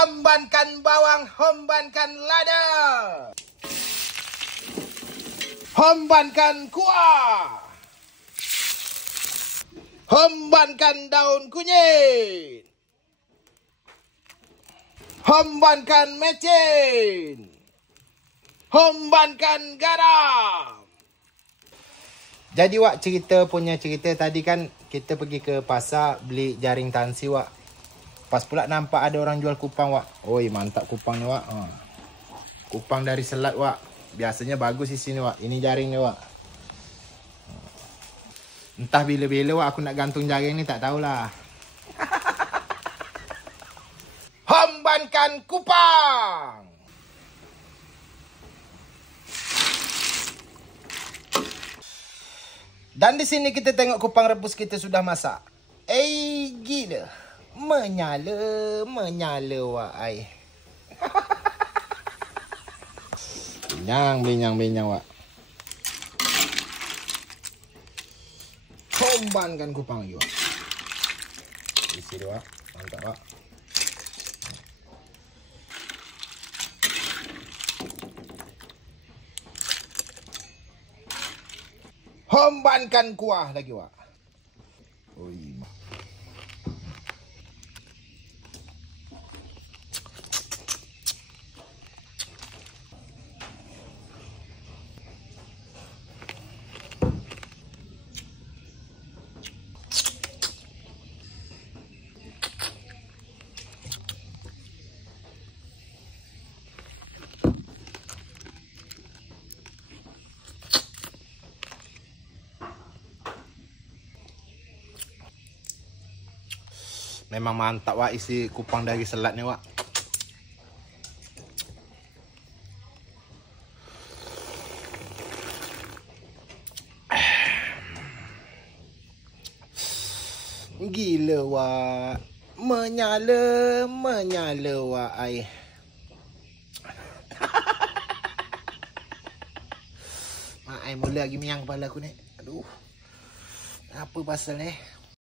Hombankan bawang, hombankan lada. Hombankan kuah. Hombankan daun kunyit. Hombankan mecin. Hombankan garam. Jadi Wak, cerita tadi kan kita pergi ke pasar beli jaring tansi Wak. Pas pula nampak ada orang jual kupang Wak. Oi, mantap kupang ni Wak. Kupang dari Selat Wak. Biasanya bagus di sini Wak. Ini jaringnya Wak. Entah bila-bila Wak aku nak gantung jaring ni tak tahulah. Hombankan kupang. Dan di sini kita tengok kupang rebus kita sudah masak. Gila. Menyala Wak ai. Binyang Wak. Hombankan kupang lagi Wak. Isi dia Wak. Mantap Wak. Hombankan kuah lagi Wak. Oi. Memang mantap Wak isi kupang dari Selat ni Wak. Gila Wak. Menyala Wak ai. Mak ai mula lagi miang kepala aku ni. Aduh. Apa pasal ni?